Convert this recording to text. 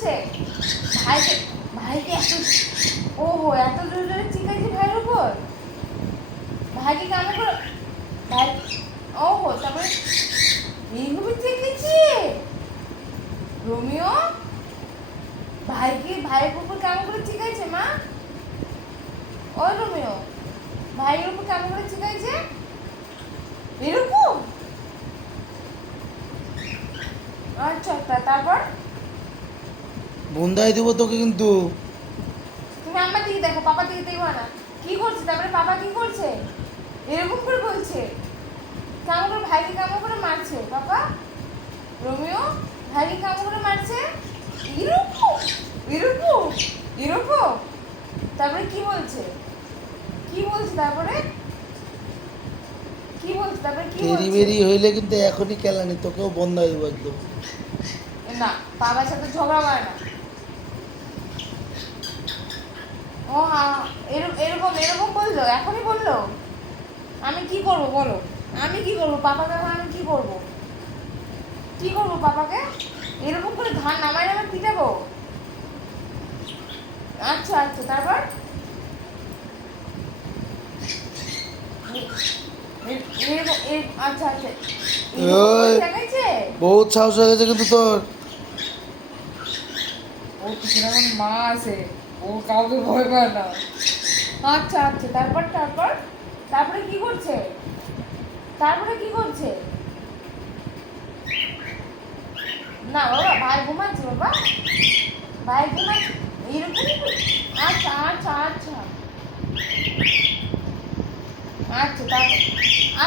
করছে? ভাইকে ভাইকে এত, ওহো এত জোরে জোরে চিকাইছে ভাইয়ের উপর। ভাইকে কেমন করে ভাই, ওহো তারপরে এইভাবে চিকেছে রোমিও। ভাইয়ের উপর কেমন করে চিকাইছে মা? ওই রোমিও, ভাইয়ের উপর কেমন করে চিকাইছে? এরকম? আচ্ছা তারপর বন্ধাই দেবো তোকে কিন্তু। তুমি আমার দিকে দেখো, পাপা দিকে দেখো না। কি করছে তারপরে? পাপা কি করছে? এরকম করে বলছে কেমন করে ভাইকে কেমন করে মারছে পাপা? রোমিও ভাইকে কেমন করে মারছে? এরকম এরকম এরকম। তারপরে কি বলছে? কি বলছে তারপরে? কি বলছে তারপরে? কি তেরি বলছে? বেরি হইলে কিন্তু এখনই কেলানি, তোকেও বন্ধাই দেবো একদম। না, বাবার সাথে ঝগড়া করে না। ও হ্যাঁ, এরকম এরকম বললো, এখনই বললো। আমি কি করব বলো? আমি কি করব পাপাকে? আমি কি করব? কি করব পাপাকে? এরকম করে ধান নামাই নামাই পিটাবো? আচ্ছা তারপর আচ্ছা এরকম করে ওই দেখাইছে। বহুত সাহস হয়ে গেছে কিন্তু তোর। ও পিছনে আমার মা আছে, ও কাউকে ভয় পায় না। আচ্ছা তারপর তারপরে কি করছে? তারপরে কি করছে? না বাবা, ভাই ঘুমাচ্ছে বাবা, ভাই ঘুমাচ্ছে। এরকমই আচ্ছা আচ্ছা তারপর